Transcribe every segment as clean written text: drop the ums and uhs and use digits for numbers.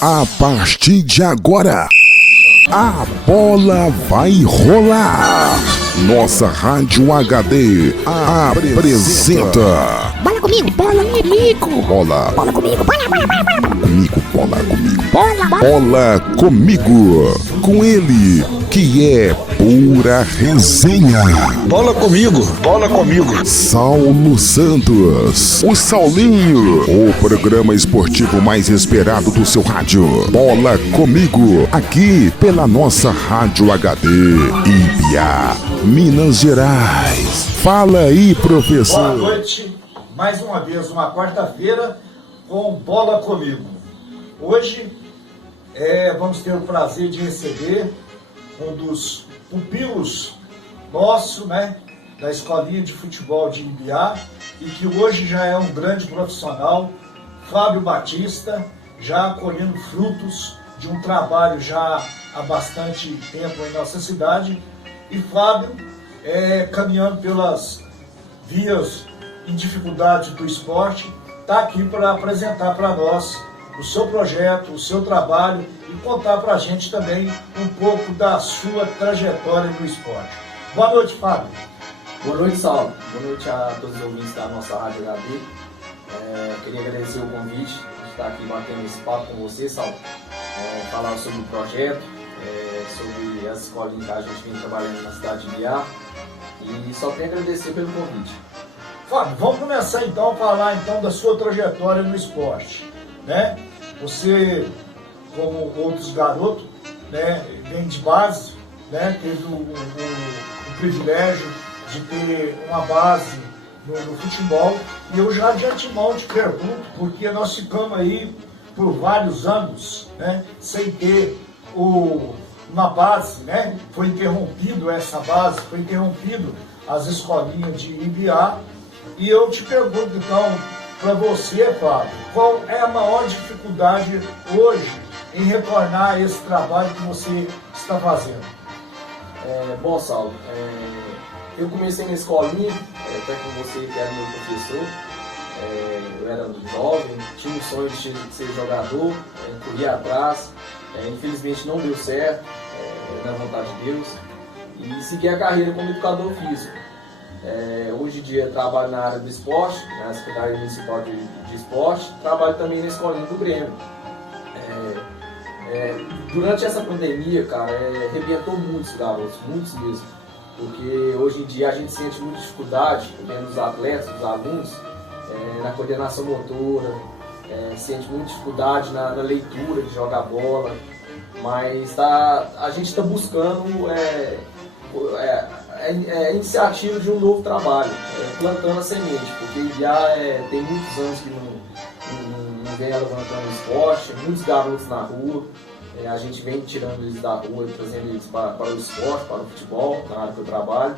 A partir de agora, a bola vai rolar. Nossa Rádio HD apresenta. Bola comigo, bola comigo. Bola. Bola comigo, bola Comigo, bola comigo. bola. Bola comigo. Com ele, que é pura resenha. Bola comigo, bola comigo. Saulo Santos, o Saulinho, o programa esportivo mais esperado do seu rádio. Bola comigo, aqui pela nossa Rádio HD Ibiá, Minas Gerais. Fala aí, professor. Boa noite, mais uma vez, uma quarta-feira com Bola comigo. Hoje vamos ter o prazer de receber um dos pupilos nosso, da escolinha de futebol de Ibiá, e que hoje já é um grande profissional, Fábio Batista, já colhendo frutos de um trabalho já há bastante tempo em nossa cidade. E Fábio, caminhando pelas vias em dificuldade do esporte, está aqui para apresentar para nós o seu projeto, o seu trabalho e contar para a gente também um pouco da sua trajetória no esporte. Boa noite, Fábio. Boa noite, Saulo. Boa noite a todos os ouvintes da nossa Rádio HD. Queria agradecer o convite de estar aqui batendo esse papo com você, Saulo. Falar sobre o projeto, sobre as escolinhas que a gente vem trabalhando na cidade de Ibiá. E só tenho a agradecer pelo convite. Fábio, vamos começar então a falar da sua trajetória no esporte. Você, como outros garotos, vem de base, teve o privilégio de ter uma base no futebol. E eu já de antemão te pergunto, porque nós ficamos aí por vários anos sem ter uma base, foi interrompido essa base, foi interrompido as escolinhas de Ibiá. E eu te pergunto então, para você, Fábio, qual é a maior dificuldade hoje em retornar a esse trabalho que você está fazendo? Bom, Saulo, eu comecei na escolinha, até com você que era meu professor. Eu era jovem, tinha um sonho de ser jogador, corria atrás. Infelizmente não deu certo, na vontade de Deus, e segui a carreira como educador físico. Hoje em dia trabalho na área do esporte, na Secretaria Municipal de Esporte, trabalho também na escolinha do Grêmio. Durante essa pandemia, cara, arrebentou muitos garotos, muitos mesmo, porque hoje em dia a gente sente muita dificuldade vendo os atletas, os alunos, na coordenação motora, sente muita dificuldade na leitura de jogar bola, mas a gente está buscando a iniciativa de um novo trabalho, plantando a semente, porque já tem muitos anos que não vem levantando esporte, muitos garotos na rua, a gente vem tirando eles da rua e trazendo eles para o esporte, para o futebol, na área que eu trabalho,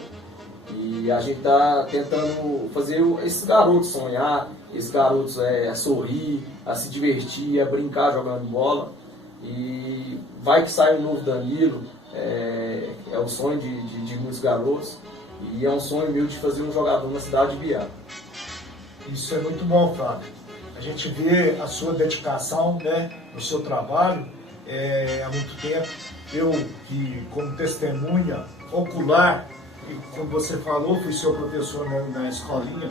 e a gente está tentando fazer esses garotos sonhar, esses garotos a sorrir, a se divertir, a brincar jogando bola, e vai que sai um novo Danilo. É o sonho de muitos garotos, e é um sonho meu de fazer um jogador na cidade de Ibiá. Isso é muito bom, Fábio. A gente vê a sua dedicação no seu trabalho há muito tempo. Eu, que como testemunha ocular, e como você falou, fui seu professor na escolinha,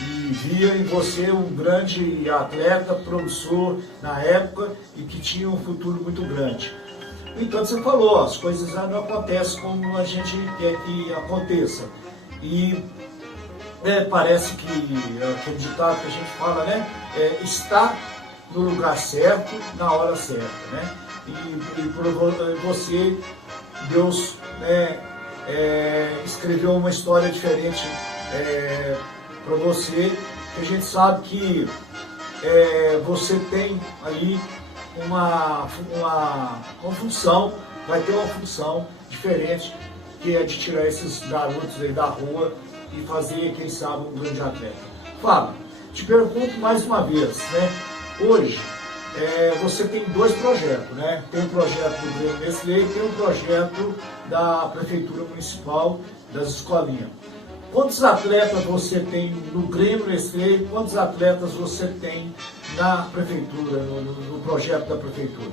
e via em você um grande atleta, promissor na época, e que tinha um futuro muito grande. Então você falou, as coisas não acontecem como a gente quer que aconteça. E parece que aquele ditado que a gente fala, está no lugar certo, na hora certa. E por você, Deus escreveu uma história diferente para você, que a gente sabe que você tem ali uma função, vai ter uma função diferente, que é de tirar esses garotos aí da rua e fazer, quem sabe, um grande atleta. Fábio, te pergunto mais uma vez, hoje você tem dois projetos, tem um projeto do Grêmio Nestlé e tem um projeto da Prefeitura Municipal das Escolinhas. Quantos atletas você tem no Grêmio Nestlé? Quantos atletas você tem na prefeitura, no projeto da prefeitura?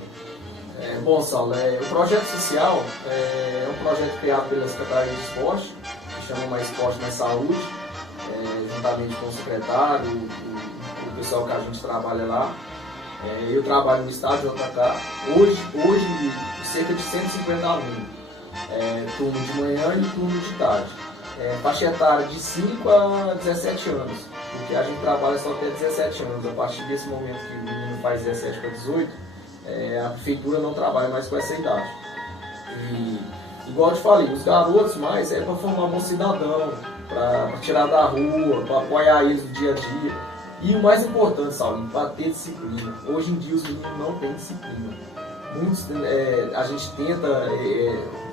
Bom, Saulo, o projeto social é um projeto criado pela Secretaria de Esporte, que chama Mais Esporte, Mais Saúde, juntamente com o secretário, o pessoal que a gente trabalha lá. Eu trabalho no estádio JK, hoje cerca de 150 alunos, turno de manhã e turno de tarde. Faixa etária de 5 a 17 anos, porque a gente trabalha só até 17 anos. A partir desse momento que o menino faz 17 para 18, a prefeitura não trabalha mais com essa idade. E, igual eu te falei, os garotos mais é para formar um cidadão, para tirar da rua, para apoiar eles no dia a dia. E o mais importante, Saulinho, para ter disciplina. Hoje em dia os meninos não têm disciplina. Muitos, a gente tenta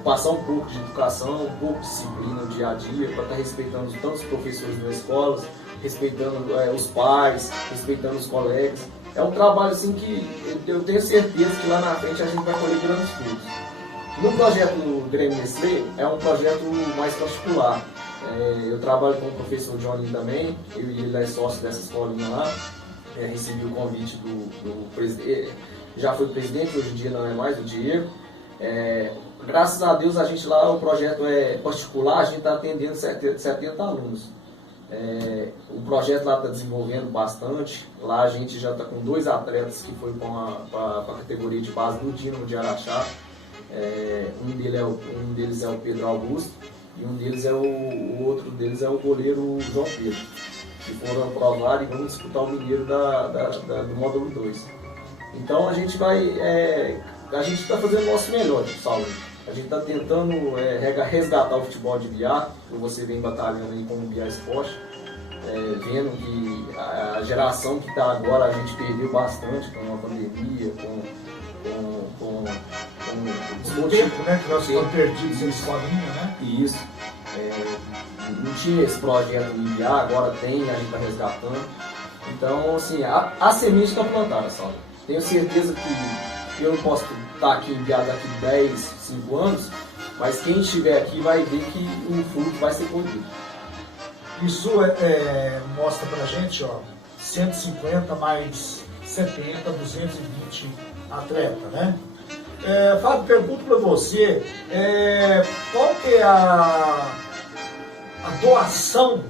passar um pouco de educação, um pouco de disciplina no dia a dia, para estar respeitando tanto os professores nas escolas, respeitando os pais, respeitando os colegas. É um trabalho assim que eu tenho certeza que lá na frente a gente vai colher grandes frutos. No projeto do Grêmio Nestlé é um projeto mais particular. Eu trabalho com o professor Johnny também, ele é sócio dessa escolinha lá. Recebi o convite do presidente, já foi presidente, hoje em dia não é mais, o Diego. Graças a Deus a gente lá, o projeto é particular, a gente está atendendo 70 alunos. O projeto lá está desenvolvendo bastante. Lá a gente já está com 2 atletas que foi para a categoria de base do Dínamo de Araxá. Um deles é o Pedro Augusto e o outro deles é o goleiro João Pedro, que foram aprovar e vão disputar o Mineiro do módulo 2. Então a gente está fazendo o nosso melhor, Saulo. A gente está tentando resgatar o futebol de Biá, que você vem batalhando aí com o Biá Esporte, vendo que a geração que está agora a gente perdeu bastante com a pandemia, com o tempo, né, que nós estamos perdidos em escolinha, né? Isso. Não tinha esse projeto em Biá, agora tem, a gente está resgatando. Então, assim, a semente está plantada, sabe? Tenho certeza que eu não posso estar aqui em Biá daqui 10, 5 anos, mas quem estiver aqui vai ver que o fruto vai ser colhido. Isso mostra pra gente, 150 mais 70, 220 atletas, né? Fábio, pergunto para você, qual que é a doação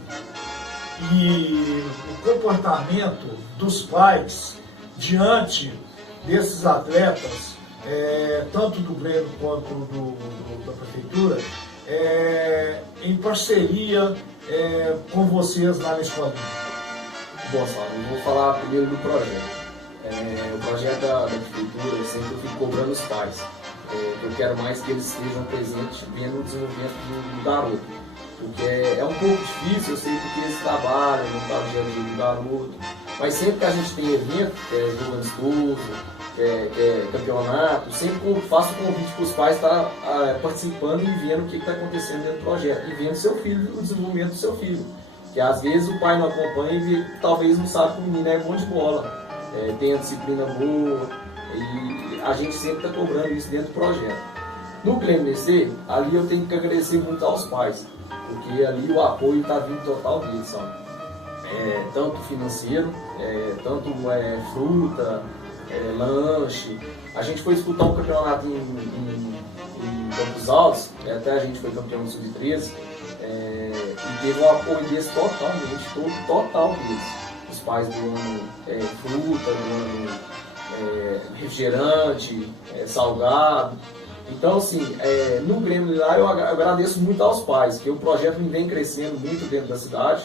e o comportamento dos pais diante desses atletas, tanto do Grêmio quanto da prefeitura, em parceria com vocês lá na escolinha? Bom, Saulo, eu vou falar primeiro do projeto. O projeto da prefeitura, eu sempre fico cobrando os pais. Eu quero mais que eles estejam presentes vendo o desenvolvimento do garoto. Porque é um pouco difícil, eu sei porque eles trabalham, não está o dia a dia do garoto. Mas sempre que a gente tem evento, jogo amistoso, campeonato, sempre faço convite para os pais estar participando e vendo o que está acontecendo dentro do projeto. E vendo seu filho, o desenvolvimento do seu filho. Que às vezes o pai não acompanha e talvez não sabe que o menino é bom de bola. Tem a disciplina boa, e a gente sempre está cobrando isso dentro do projeto. No Grêmio Nestlé, ali eu tenho que agradecer muito aos pais, porque ali o apoio está vindo total deles, sabe? Tanto financeiro, tanto fruta, lanche. A gente foi disputar um campeonato em Campos Altos, até a gente foi campeão do Sub-13, e teve o apoio deles totalmente, total deles. Os pais doando fruta, doando refrigerante, salgado. Então, assim, no Grêmio lá eu agradeço muito aos pais, que o projeto vem crescendo muito dentro da cidade.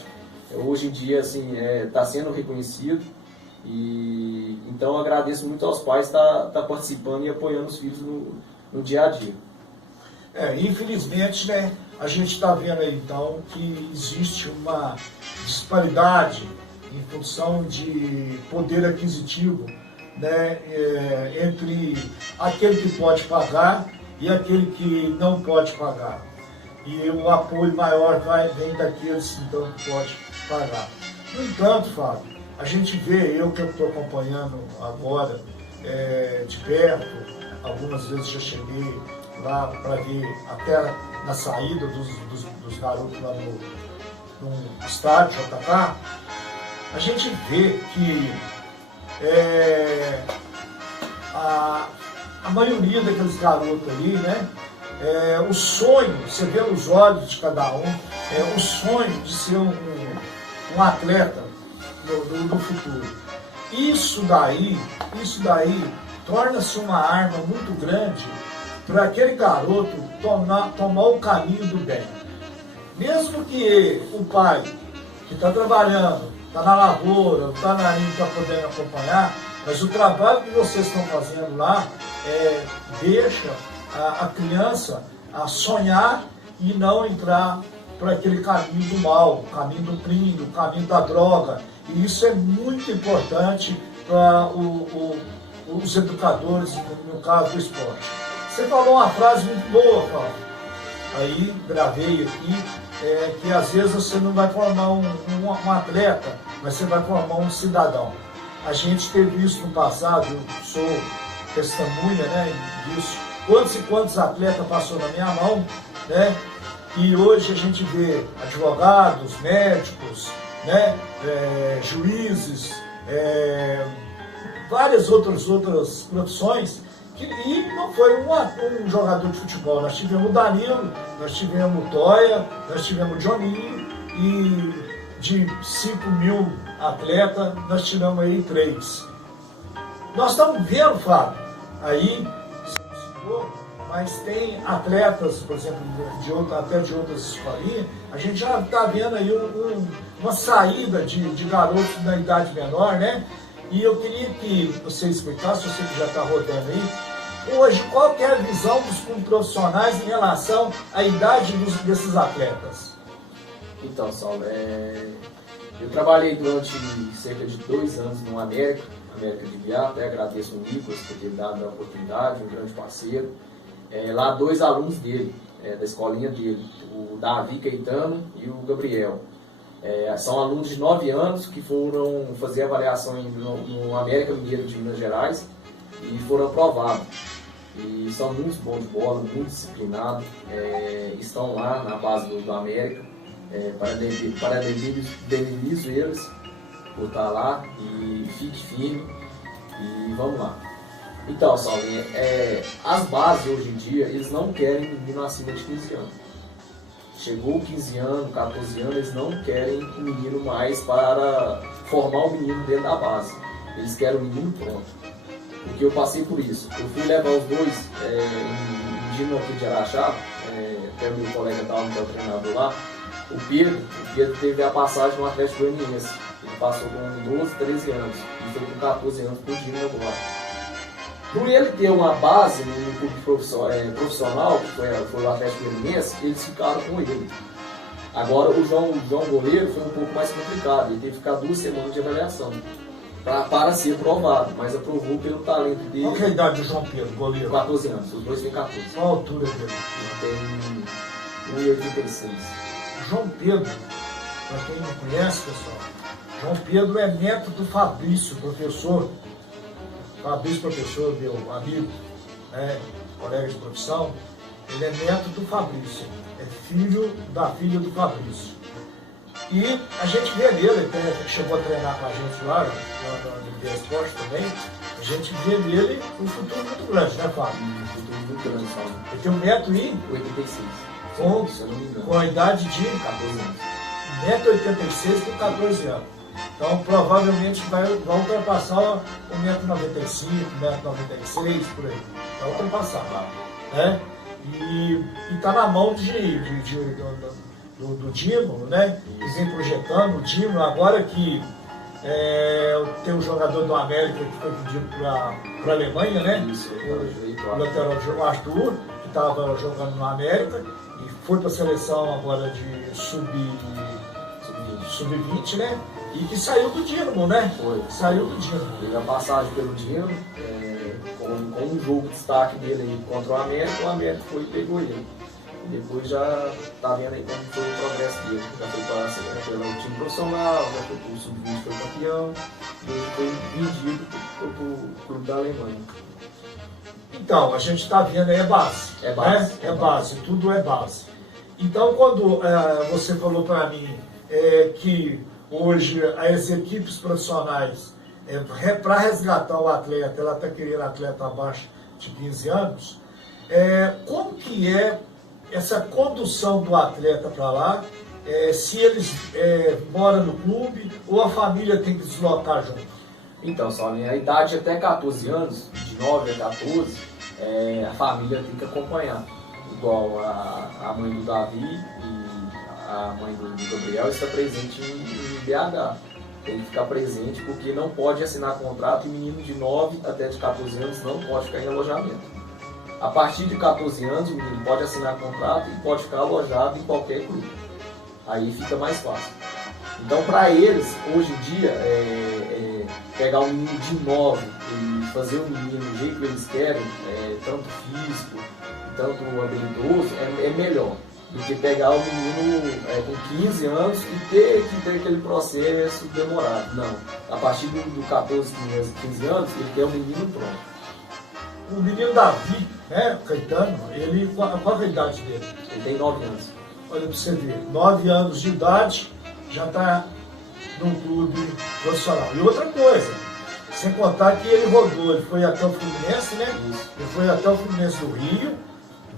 Hoje em dia, assim, está sendo reconhecido. E então eu agradeço muito aos pais estar participando e apoiando os filhos no dia a dia. Infelizmente, né, a gente está vendo aí, então, que existe uma disparidade em função de poder aquisitivo, né, entre aquele que pode pagar e aquele que não pode pagar. E o apoio maior vem daqueles então, que pode pagar. No entanto, Fábio, a gente vê, eu que estou acompanhando agora de perto, algumas vezes já cheguei lá para ver até na saída dos garotos lá num estádio JK, a gente vê que a maioria daqueles garotos ali, né? O sonho, você vê nos olhos de cada um, o sonho de ser um atleta do futuro. Isso daí torna-se uma arma muito grande para aquele garoto tomar o caminho do bem. Mesmo que o pai, que está trabalhando, está na lavoura, está na linha, está podendo acompanhar, mas o trabalho que vocês estão fazendo lá deixa a criança a sonhar e não entrar para aquele caminho do mal, o caminho do crime, o caminho da droga. E isso é muito importante para os educadores, no caso do esporte. Você falou uma frase muito boa, Paulo. Aí gravei aqui, que às vezes você não vai formar um atleta, mas você vai formar um cidadão. A gente teve isso no passado, eu sou testemunha, né, disso. Quantos e quantos atletas passou na minha mão, né? E hoje a gente vê advogados, médicos, né, juízes, várias outras profissões, e não foi um jogador de futebol. Nós tivemos o Danilo, nós tivemos o Toia, nós tivemos o Johnny, e de 5.000 atletas, nós tiramos aí 3. Nós estamos vendo, Fábio, aí, mas tem atletas, por exemplo, até de outras escolinhas, a gente já está vendo aí uma saída de garotos na idade menor, né? E eu queria que você explicasse, você que já está rodando aí, hoje, qual que é a visão dos profissionais em relação à idade desses atletas? Então, Saulo, eu trabalhei durante cerca de 2 anos no América de Biá, até agradeço o Nicolas por ter dado a oportunidade, um grande parceiro. Lá 2 alunos dele, da escolinha dele, o Davi Caetano e o Gabriel. São alunos de 9 anos que foram fazer avaliação no América Mineiro de Minas Gerais e foram aprovados. E são muito bons de bola, muito disciplinados, estão lá na base do América. Parabenizo eles por estar lá e fique firme e vamos lá. Então, Saulinha, as bases hoje em dia, eles não querem menino acima de 15 anos. Chegou 15 anos, 14 anos, eles não querem um menino mais para formar o menino dentro da base. Eles querem o menino pronto. Porque eu passei por isso. Eu fui levar os dois em Dino aqui de Araxá, até o meu colega Dalmo, que é o treinador lá. O Pedro teve a passagem no Atlético Goianiense. Ele passou com 12, 13 anos e foi com 14 anos por Dino agora. Por ele ter uma base no clube profissional, que foi o Atlético Goianiense, eles ficaram com ele. Agora o João Goleiro foi um pouco mais complicado, ele teve que ficar 2 semanas de avaliação para ser aprovado, mas aprovou pelo talento dele. Qual que é a idade do João Pedro, goleiro? 14 anos, os dois têm 14. Qual a altura dele? Ele tem 1,86. João Pedro, para quem não conhece, pessoal, João Pedro é neto do Fabrício, professor. Fabrício, professor, meu amigo, colega de profissão, ele é neto do Fabrício, é filho da filha do Fabrício. E a gente vê nele, ele até chegou a treinar com a gente lá no Dia Esporte também, a gente vê nele um futuro muito grande, né, Fábio? Um futuro muito grande, Fábio. Ele tem 1,86 m, com a idade de 14 anos. 1,86 m com 14 anos. Então, provavelmente vai ultrapassar 1,95 m, 1,96 m, por aí. Vai ultrapassar, né? E está na mão do Dino, né? Que vem projetando o Dino. Agora que tem um jogador do América que foi vendido para a Alemanha, né? Isso, o lateral de Arthur, que estava jogando no América e foi para a seleção agora de sub-20, né? E que saiu do Dínamo, né? Foi. Saiu do Dínamo. Teve a passagem pelo Dínamo, com um jogo de destaque dele aí contra o América foi e pegou ele. E depois já tá vendo aí como foi o progresso dele. Já foi pelo time profissional, já foi pro sub-20, foi campeão, e hoje foi vendido pro clube da Alemanha. Então, a gente está vendo aí é base. É base. Né? É base, tudo é base. Então, quando você falou para mim que hoje as equipes profissionais, para resgatar o atleta, ela está querendo atleta abaixo de 15 anos, como que é essa condução do atleta para lá, se eles moram no clube ou a família tem que deslocar junto? Então, Saulinho, a idade até 14 anos, de 9 a 14, a família tem que acompanhar. Igual a mãe do Davi e a mãe do Gabriel está presente em BH. Tem que ficar presente porque não pode assinar contrato e menino de 9 até de 14 anos não pode ficar em alojamento. A partir de 14 anos, o menino pode assinar contrato e pode ficar alojado em qualquer clube. Aí fica mais fácil. Então, para eles, hoje em dia, pegar um menino de 9 e fazer o menino do jeito que eles querem, tanto físico, tanto habilidoso, é melhor do que pegar o menino com 15 anos e ter que ter aquele processo demorado. Não. A partir do 14, 15 anos, ele quer o menino pronto. O menino Davi, né, Caetano, qual é a idade dele? Ele tem 9 anos. Olha para você ver, 9 anos de idade, já está num clube profissional. E outra coisa, sem contar que ele rodou, ele foi até o Fluminense, né? Isso. Ele foi até o Fluminense do Rio,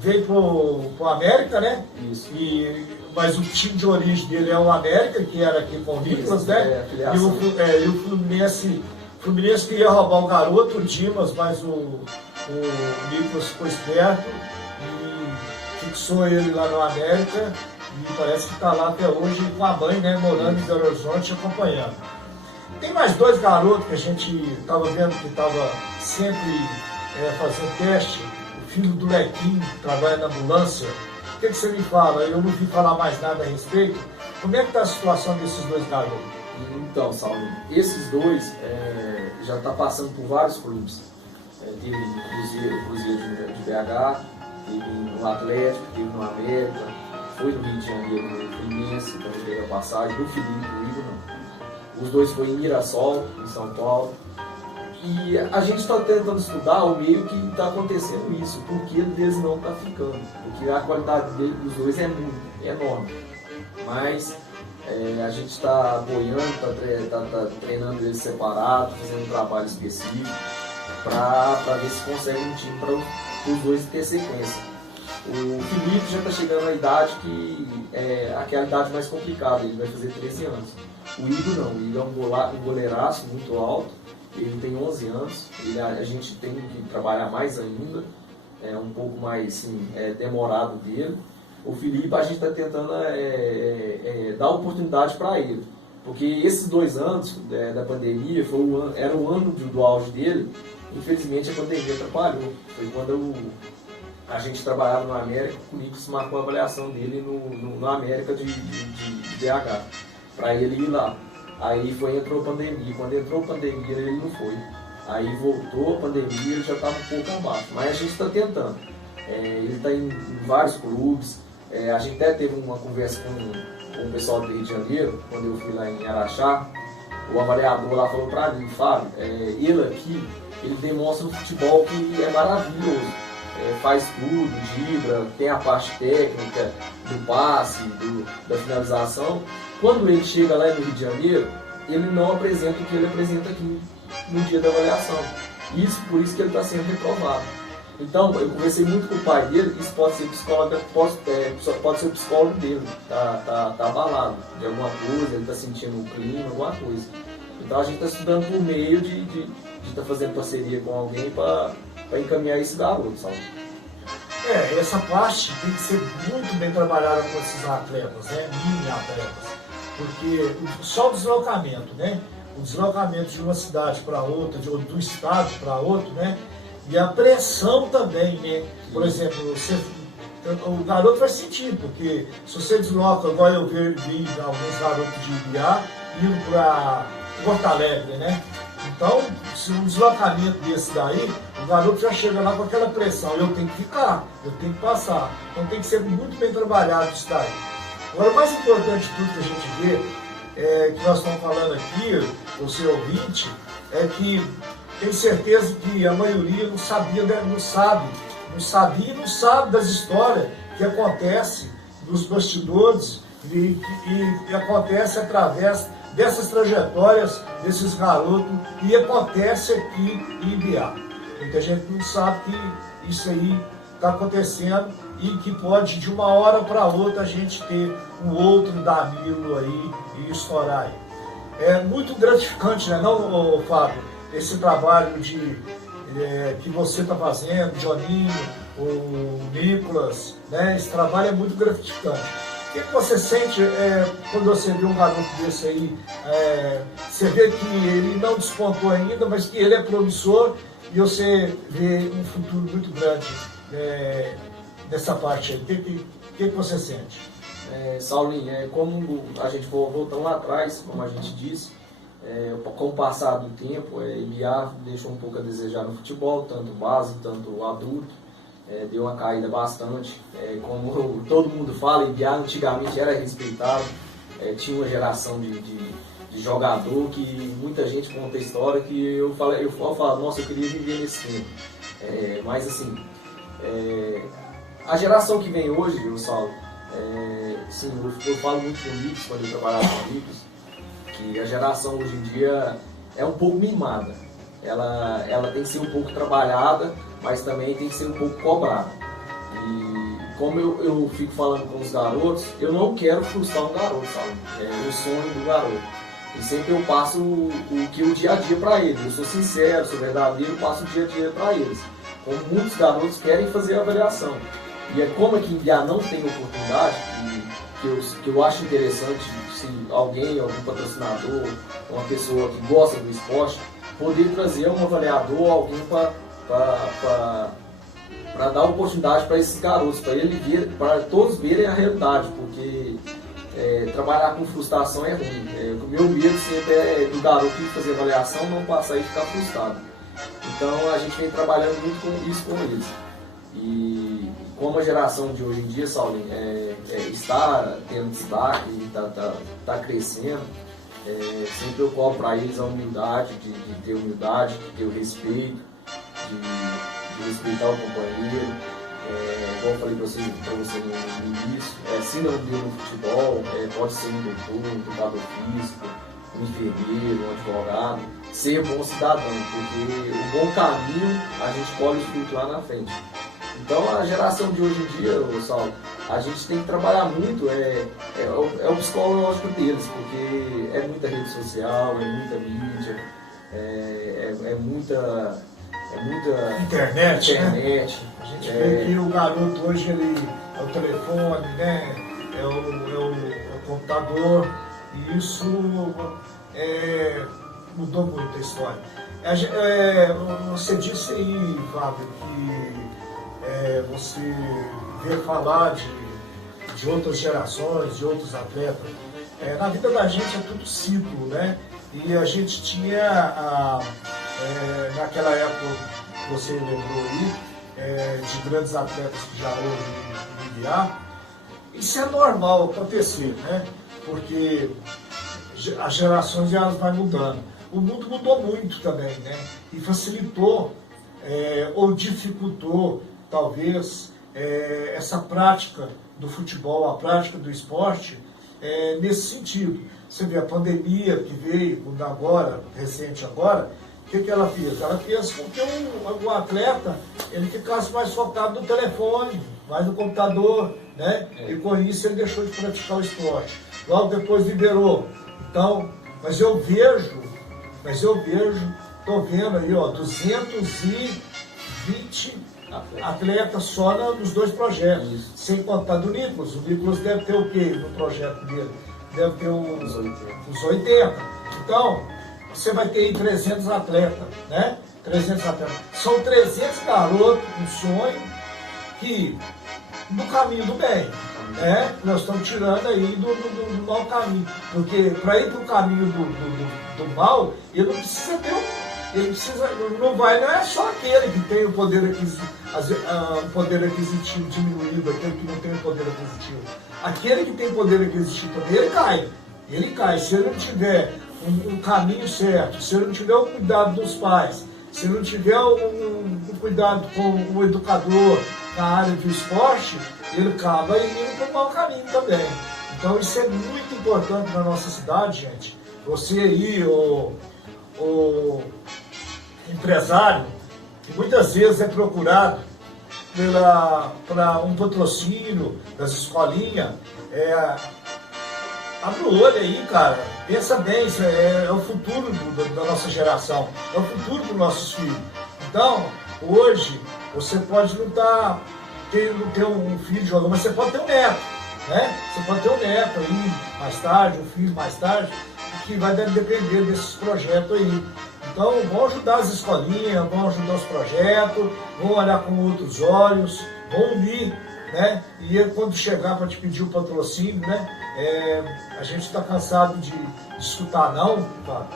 veio pro América, né? Isso. Mas o time de origem dele é o América, que era aqui com o Nicolas, né? E o Fluminense queria roubar o garoto, o Dimas, mas o Nicolas ficou esperto e fixou ele lá no América e parece que está lá até hoje com a mãe, né, morando em Belo Horizonte, acompanhando. Tem mais 2 garotos que a gente estava vendo que estava sempre fazendo teste, o filho do Lequinho, que trabalha na ambulância. O que você me fala? Eu não vi falar mais nada a respeito. Como é que está a situação desses 2 garotos? Então, Saulinho, esses 2 já estão passando por vários clubes. Teve no Cruzeiro de BH, teve no Atlético, teve no América, foi no Rio de Janeiro, no Fluminense, também teve a passagem, do Felipe, do Igor não. Os 2 foram em Mirassol, em São Paulo. E a gente está tentando estudar o meio que está acontecendo isso, porque eles não estão ficando, porque a qualidade dos 2 é enorme. Mas a gente está apoiando, está treinando eles separados, fazendo um trabalho específico para ver se consegue um time para os 2 ter sequência. O Felipe já está chegando à idade que é aquela idade mais complicada, ele vai fazer 13 anos. O Igor não, o Igor é um goleiraço muito alto, ele tem 11 anos, a gente tem que trabalhar mais ainda, um pouco mais assim, demorado dele. O Felipe a gente está tentando dar oportunidade para ele, porque esses 2 anos da pandemia era o ano do auge dele. Infelizmente a pandemia atrapalhou. Foi quando a gente trabalhava no América, o Nicolas marcou a avaliação dele no América de BH, para ele ir lá. Aí entrou a pandemia. Quando entrou a pandemia ele não foi. Aí voltou a pandemia, ele já estava um pouco abaixo. Mas a gente está tentando. Ele está em vários clubes. A gente até teve uma conversa com o pessoal do Rio de Janeiro, quando eu fui lá em Araxá. O avaliador lá falou para mim, Fábio, ele aqui, ele demonstra um futebol que é maravilhoso. Faz tudo, dribla, tem a parte técnica, do passe, da finalização. Quando ele chega lá no Rio de Janeiro, ele não apresenta o que ele apresenta aqui no dia da avaliação. Por isso que ele está sendo reprovado. Então, eu conversei muito com o pai dele, isso pode ser psicólogo, pode ser o psicólogo dele, tá abalado de alguma coisa, ele está sentindo o clima, alguma coisa. Então a gente está estudando por meio de estar fazendo parceria com alguém para encaminhar esse garoto, sabe? Essa parte tem que ser muito bem trabalhada com esses atletas, né? Mini atletas. Porque só o deslocamento, né? O deslocamento de uma cidade para outra, do estado para outro, né? E a pressão também, né? Por exemplo, o garoto vai sentir, porque se você desloca, igual eu vi alguns garotos de Ibiá indo para Porto Alegre, né? Então, se um deslocamento desse daí, o garoto já chega lá com aquela pressão, eu tenho que ficar, eu tenho que passar. Então tem que ser muito bem trabalhado isso daí. Agora, o mais importante de tudo que a gente vê, que nós estamos falando aqui, o seu ouvinte, é que tenho certeza que a maioria não sabe das histórias que acontecem nos bastidores E acontece através dessas trajetórias desses garotos, e acontece aqui em Ibiá. Muita gente não sabe que isso aí está acontecendo e que pode de uma hora para outra a gente ter um outro Danilo aí e estourar aí. É muito gratificante, né, não, Fábio, esse trabalho que você está fazendo, Joninho, o Nicolas, né, esse trabalho é muito gratificante. O que você sente quando você vê um garoto desse aí? Você vê que ele não despontou ainda, mas que ele é promissor e você vê um futuro muito grande nessa parte aí. O que você sente? Saulinho, como a gente voltando lá atrás, como a gente disse, com o passar do tempo, Ibiá deixou um pouco a desejar no futebol, tanto base, tanto adulto. Deu uma caída bastante. Como todo mundo fala, Ibiá antigamente era respeitado, tinha uma geração de jogador que muita gente conta a história que eu falo, nossa, eu queria viver nesse tempo. Mas assim, a geração que vem hoje, eu Saulo, sim, eu falo muito com amigos, quando eu trabalhava com amigos, que a geração hoje em dia é um pouco mimada. Ela tem que ser um pouco trabalhada, mas também tem que ser um pouco cobrada. E como eu fico falando com os garotos, eu não quero frustrar um garoto, sabe? É o sonho do garoto. E sempre eu passo o dia a dia para eles. Eu sou sincero, sou verdadeiro, passo o dia a dia para eles. Como muitos garotos querem fazer a avaliação. E como aqui em Ibiá não tem oportunidade, que eu acho interessante, se algum patrocinador, uma pessoa que gosta do esporte, poder trazer um avaliador, alguém para dar oportunidade para esses garotos, para todos verem a realidade, porque trabalhar com frustração é ruim. O meu medo sempre é do garoto que fazer avaliação, não passar e ficar frustrado. Então a gente vem trabalhando muito com isso com eles. E como a geração de hoje em dia, Saulinho, está tendo destaque, está crescendo, sempre eu cobro para eles a humildade, de ter humildade, de ter o respeito, de respeitar o companheiro. Como eu falei para você no início, se não deu no futebol, pode ser um doutor, um educador físico, um enfermeiro, um advogado, ser bom cidadão, porque o bom caminho a gente colhe os frutos lá na frente. Então a geração de hoje em dia, Saulo, a gente tem que trabalhar muito, o psicológico deles, porque é muita rede social, é muita mídia, é muita internet. Né? A gente vê que o garoto hoje é o telefone, né? É o computador, e isso mudou muito a história. Você disse aí, Fábio, que você vê falar de outras gerações, de outros atletas. Na vida da gente é tudo ciclo, né? E a gente tinha, naquela época, você lembrou aí, de grandes atletas que já houve no Ibiá. Isso é normal acontecer, né? Porque as gerações elas vão mudando. O mundo mudou muito também, né? E facilitou ou dificultou, talvez, essa prática do futebol, a prática do esporte, nesse sentido. Você vê a pandemia que veio agora, recente agora, o que ela fez? Ela fez com que o atleta ele ficasse mais focado no telefone, mais no computador, né? E com isso ele deixou de praticar o esporte. Logo depois liberou. Então, mas eu vejo, estou vendo aí, 220 atletas só nos dois projetos. Isso. Sem contar do Nicolas. O Nicolas deve ter o quê no projeto dele? Deve ter uns 80. Então, você vai ter aí 300 atletas, né? 300 atletas. São 300 garotos, um sonho, que no caminho do bem, né? Nós estamos tirando aí do mau caminho. Porque para ir para o caminho do mal, ele não precisa ter não é só aquele que tem o poder aquisitivo diminuído, aquele que não tem o poder aquisitivo. Aquele que tem poder aquisitivo também, ele cai. Se ele não tiver um caminho certo, se ele não tiver o cuidado dos pais, se ele não tiver um cuidado com o educador na área do esporte, ele acaba indo para o mau caminho também. Então isso é muito importante na nossa cidade, gente. Você aí, o empresário, que muitas vezes é procurado para um patrocínio das escolinhas, abre o olho aí, cara. Pensa bem, isso é o futuro da nossa geração, é o futuro dos nossos filhos. Então, hoje, você pode não ter um filho jogando, mas você pode ter um neto, né? Você pode ter um neto aí mais tarde, um filho mais tarde, que vai depender desses projetos aí. Então, vão ajudar as escolinhas, vão ajudar os projetos, vão olhar com outros olhos, vão unir, né? E quando chegar para te pedir o patrocínio, né? A gente está cansado de escutar não, tá?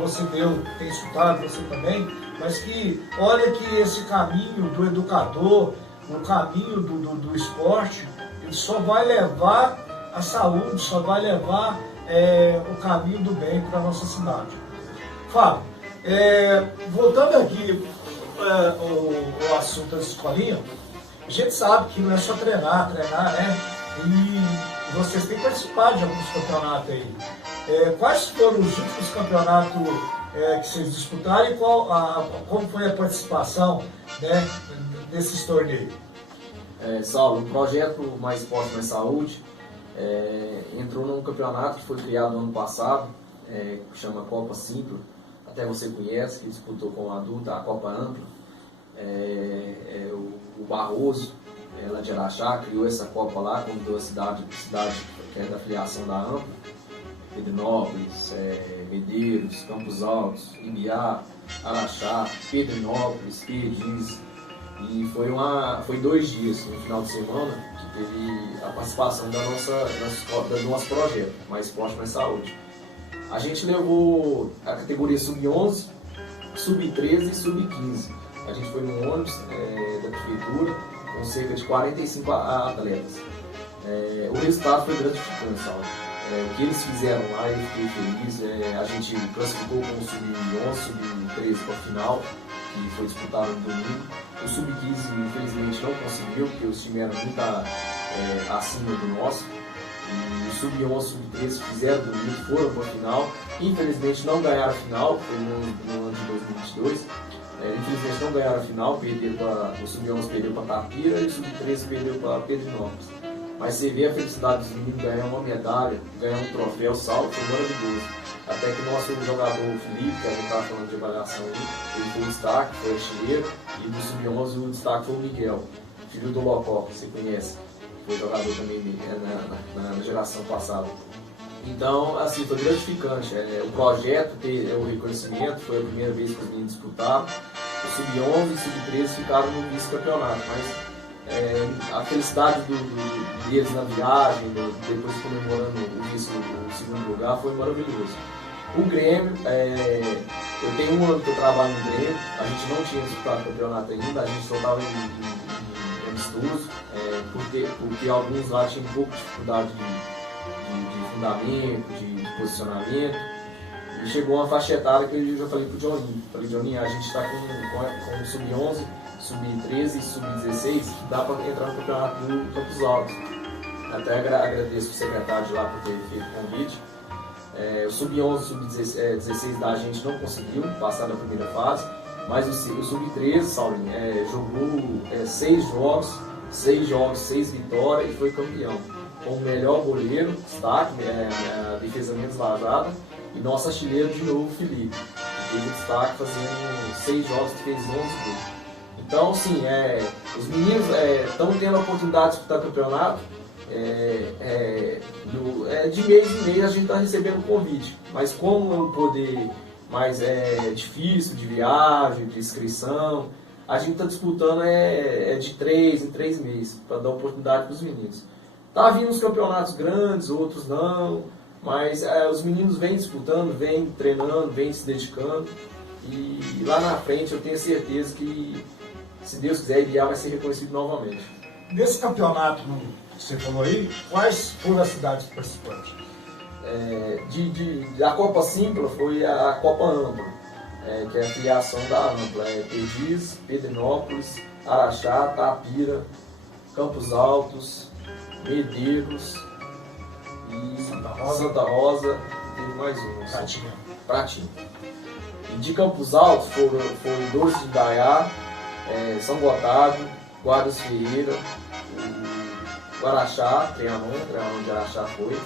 Você tem escutado, você também, mas que olha que esse caminho do educador, o caminho do esporte, ele só vai levar a saúde, só vai levar o caminho do bem para a nossa cidade. Fábio, voltando aqui o assunto das escolinhas, a gente sabe que não é só treinar, né? E vocês têm participado de alguns campeonatos aí. Quais foram os últimos campeonatos que vocês disputaram e como foi a participação, né, nesses torneios? Saulo, o projeto Mais Esporte, Mais Saúde entrou num campeonato que foi criado no ano passado, que chama Copa Simpla, até você conhece, que disputou com o adulto, a Copa Ampla. O Barroso, lá de Araxá, criou essa Copa lá, convidou a cidade que é da filiação da Ampla, Pedrinópolis, Medeiros, Campos Altos, Ibiá, Araxá, Pedrinópolis, Perdiz. E foi 2 dias, no final de semana, que teve a participação do nosso projeto, Mais Esporte, Mais Saúde. A gente levou a categoria Sub-11, Sub-13 e Sub-15. A gente foi no ônibus da prefeitura, com cerca de 45 atletas. O resultado foi gratificante, sabe? O que eles fizeram lá, eu fiquei feliz. A gente classificou com o Sub-11, Sub-13 para a final, que foi disputado no domingo. O Sub-15, infelizmente, não conseguiu, porque os times eram muito acima do nosso. E o Sub-11 e o Sub-13 fizeram bonito, foram para a final. Infelizmente não ganharam a final, foi no ano de 2022. Infelizmente não ganharam a final, o Sub-11 perdeu para Tapira e o Sub-13 perdeu para Pedrinópolis. Mas você vê a felicidade dos meninos ganhar uma medalha, ganhar um troféu, salto, foi maravilhoso. Até que o nosso jogador Felipe, que a gente estava falando de avaliação aí, ele foi o destaque, foi artilheiro, e do Sub-11 o destaque foi o Miguel, filho do Locó, que você conhece. Foi jogador também na geração passada. Então, assim, foi gratificante. O projeto, o reconhecimento, foi a primeira vez que os meninos disputaram. O Sub-11 e o Sub-13 ficaram no vice-campeonato, mas a felicidade deles na viagem, depois comemorando o segundo lugar, foi maravilhoso. O Grêmio, eu tenho um ano que eu trabalho no Grêmio, a gente não tinha disputado o campeonato ainda, a gente só estava em amistoso, porque alguns lá tinham um pouco de dificuldade de fundamento, de posicionamento, e chegou uma faixa etária que eu já falei pro Johnny, a gente está com o Sub-11, Sub-13 e Sub-16, dá para entrar no campeonato do Campos Altos. Até agradeço o secretário de lá por ter feito o convite. O Sub-11 e Sub-16 da gente não conseguiu passar da primeira fase, mas o Sub-13, Saulinho, jogou 6 jogos, 6 vitórias e foi campeão. Com o melhor goleiro, destaque, a defesa menos vazada, e nosso artilheiro de novo, Felipe, que teve destaque fazendo 6 jogos que fez 11 gols. Então, sim, os meninos estão tendo a oportunidade de disputar o campeonato. De mês em mês a gente está recebendo o convite, mas como é um poder mais difícil de viagem, de inscrição, a gente está disputando de 3 em 3 meses, para dar oportunidade para os meninos. Tá vindo os campeonatos grandes, outros não, mas os meninos vêm disputando, vêm treinando, vêm se dedicando, e lá na frente eu tenho certeza que, se Deus quiser, Ibiá vai ser reconhecido novamente. Nesse campeonato que você falou aí, quais foram as cidades participantes? Da Copa Simpla foi a Copa Ampla, que é a filiação da Ampla. Perdiz, Pedrinópolis, Araxá, Tapira, Campos Altos, Medeiros, e Santa Rosa. teve mais um. Pratinha. E de Campos Altos foram dois de Indaiá, São Gotardo, Guardas Ferreira, o Araxá, Trianon de Araxá foi.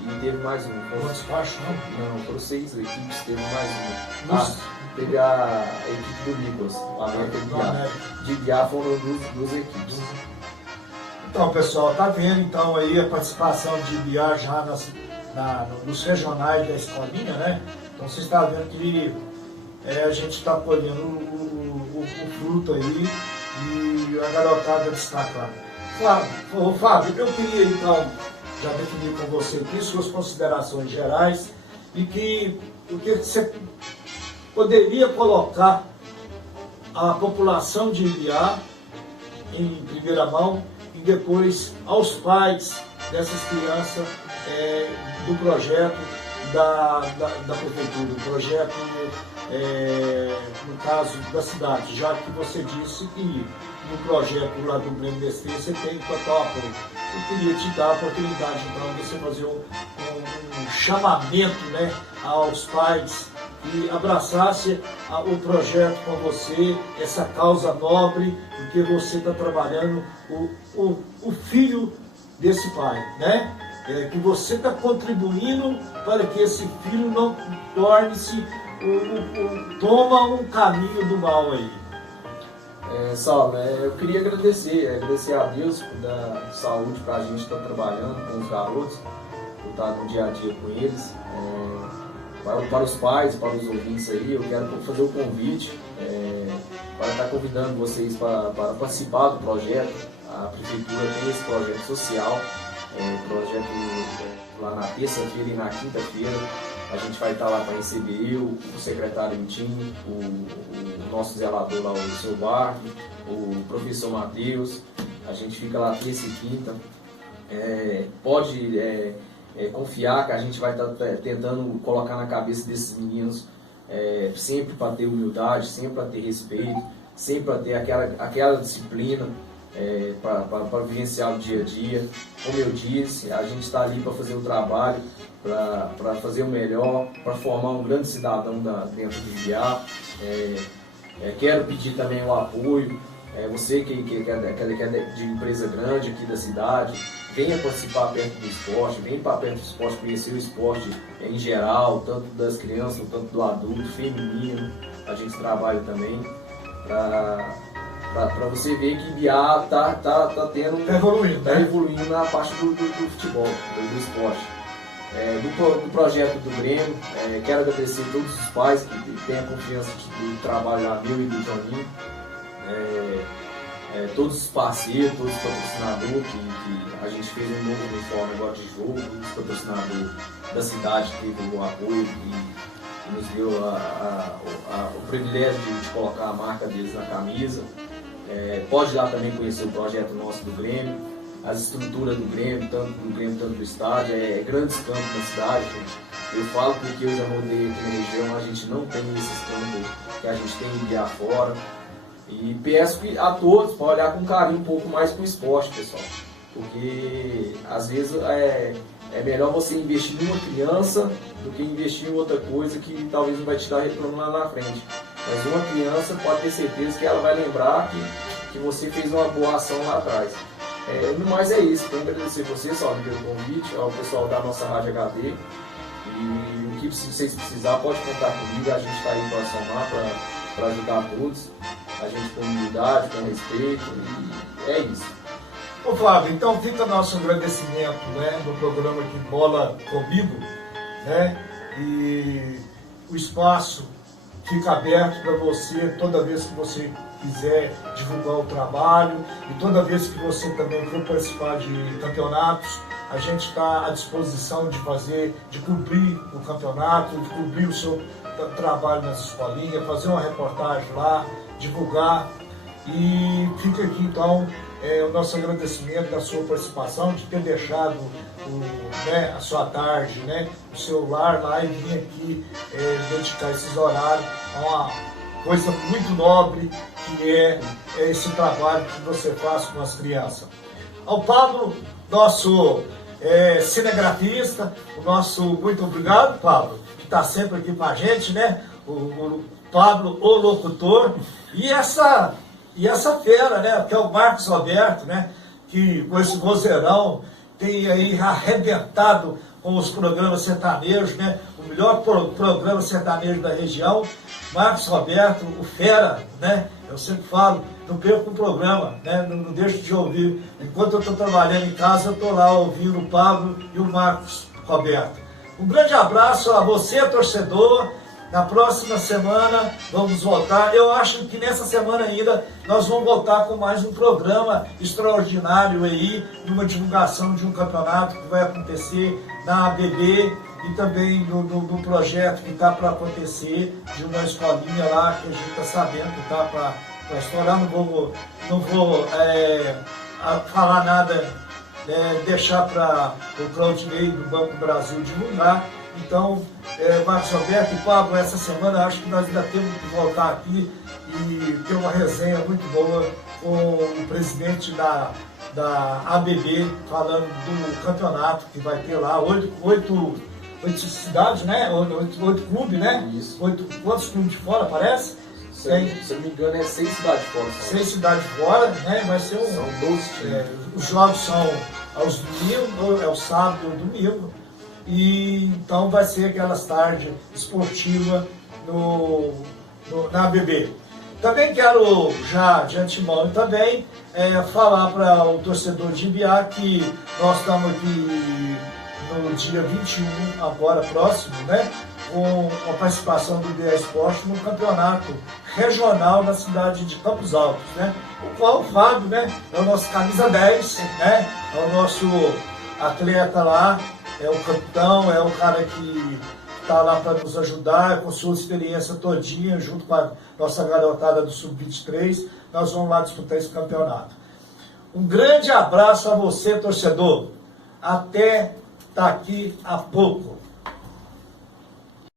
E teve mais um. Quantos baixos, não? Não, foram 6 equipes, teve mais um. Teve a equipe do Nicolas, a América de Biá. De Biá foram duas equipes. Então, pessoal, tá vendo então aí a participação de Biá já nos regionais da escolinha, né? Então você está vendo que a gente está colhendo o fruto aí e a garotada destaca. Fábio, eu queria então já definir com você aqui suas considerações gerais e que o que você poderia colocar a população de Ibiá em primeira mão e depois aos pais dessas crianças do projeto da prefeitura, do projeto, no caso da cidade, já que você disse que no projeto lá do Grêmio Mestre você tem total apoio. Eu queria te dar a oportunidade então de você fazer um chamamento, né, aos pais que abraçasse o projeto com você, essa causa nobre, porque você está trabalhando o filho desse pai, né? Que você está contribuindo para que esse filho não torne-se toma um caminho do mal aí. Saulo, eu queria agradecer a Deus por dar saúde para a gente estar trabalhando com os garotos, por estar no dia a dia com eles. Para os pais, para os ouvintes aí, eu quero fazer o convite para estar convidando vocês para participar do projeto. A prefeitura tem esse projeto social, projeto lá na terça-feira e na quinta-feira. A gente vai estar lá para receber o secretário Vitinho, o nosso zelador lá, o seu Barro, o professor Matheus. A gente fica lá terça e quinta. Pode confiar que a gente vai estar tentando colocar na cabeça desses meninos sempre para ter humildade, sempre para ter respeito, sempre para ter aquela disciplina para vivenciar o dia a dia. Como eu disse, a gente está ali para fazer o trabalho, para fazer o melhor, para formar um grande cidadão dentro do Ibiá. Quero pedir também o apoio, você que é de empresa grande aqui da cidade, venha participar perto do esporte, venha para perto do esporte, conhecer o esporte em geral, tanto das crianças, tanto do adulto, feminino. A gente trabalha também para você ver que Ibiá tá evoluindo na parte do futebol, do esporte. Do projeto do Grêmio, quero agradecer a todos os pais que têm a confiança do trabalho lá meu e do Joninho, todos os parceiros, todos os patrocinadores que a gente fez um novo uniforme agora de jogo, os patrocinadores da cidade que teve o apoio e nos deu o privilégio de colocar a marca deles na camisa. Pode ir lá também conhecer o projeto nosso do Grêmio, as estruturas do Grêmio, tanto do Grêmio quanto do estádio, grandes campos na cidade, gente. Eu falo porque eu já rodei aqui na região, a gente não tem esses campos que a gente tem em Ibiá fora. E peço a todos para olhar com carinho um pouco mais para o esporte, pessoal. Porque às vezes é melhor você investir em uma criança do que investir em outra coisa que talvez não vai te dar retorno lá na frente. Mas uma criança pode ter certeza que ela vai lembrar que você fez uma boa ação lá atrás. No mais é isso, quero agradecer a vocês pelo convite, ao pessoal da nossa Rádio HD. E o que vocês precisarem, pode contar comigo, a gente está aí para somar, para ajudar todos. A gente com humildade, com respeito, e é isso. Ô Flávio, então fica nosso agradecimento, né, no programa aqui Bola Comigo, né, e o espaço fica aberto para você toda vez que você quiser divulgar o trabalho e toda vez que você também for participar de campeonatos, a gente está à disposição de cobrir o campeonato, de cobrir o seu trabalho nas escolinhas, fazer uma reportagem lá, divulgar. E fica aqui então o nosso agradecimento da sua participação, de ter deixado a sua tarde, o celular lá e vir aqui dedicar esses horários a uma coisa muito nobre que é esse trabalho que você faz com as crianças. Ao Pablo, nosso cinegrafista, o nosso muito obrigado, Pablo, que está sempre aqui com a gente, né? O Pablo, o locutor, e essa fera, né? Que é o Marcos Roberto, né? Que com esse vozeirão tem aí arrebentado com os programas sertanejos, né? O melhor programa sertanejo da região. Marcos Roberto, o fera, né? Eu sempre falo, não perco um programa, né? Não deixo de ouvir. Enquanto eu estou trabalhando em casa, eu estou lá ouvindo o Pablo e o Marcos Roberto. Um grande abraço a você, torcedor. Na próxima semana vamos voltar. Eu acho que nessa semana ainda nós vamos voltar com mais um programa extraordinário aí, numa divulgação de um campeonato que vai acontecer na ABB e também no projeto que está para acontecer de uma escolinha lá que a gente está sabendo que está para estourar. Não vou falar nada, deixar para o Claudinei do Banco do Brasil divulgar. Então, Marcos Roberto e Pablo, essa semana acho que nós ainda temos que voltar aqui e ter uma resenha muito boa com o presidente da ABB, falando do campeonato que vai ter lá, oito cidades, né? Oito clubes, né? Isso. Quantos clubes de fora, parece? Se eu não me engano, é 6 cidades fora. 6 cidades fora, né? Vai ser São 12 times. Os jogos são aos domingos, é o sábado e o domingo. E então vai ser aquelas tardes esportivas na ABB. Também quero, já de antemão também, falar para o torcedor de Ibiá que nós estamos aqui no dia 21, agora próximo, né? Com a participação do Ibiá Esporte no campeonato regional na cidade de Campos Altos, né? O qual o Fábio, né? É o nosso camisa 10, né? É o nosso atleta lá, é o capitão, é o cara que está lá para nos ajudar, com sua experiência todinha, junto com a nossa garotada do Sub-23, nós vamos lá disputar esse campeonato. Um grande abraço a você, torcedor. Até daqui a pouco.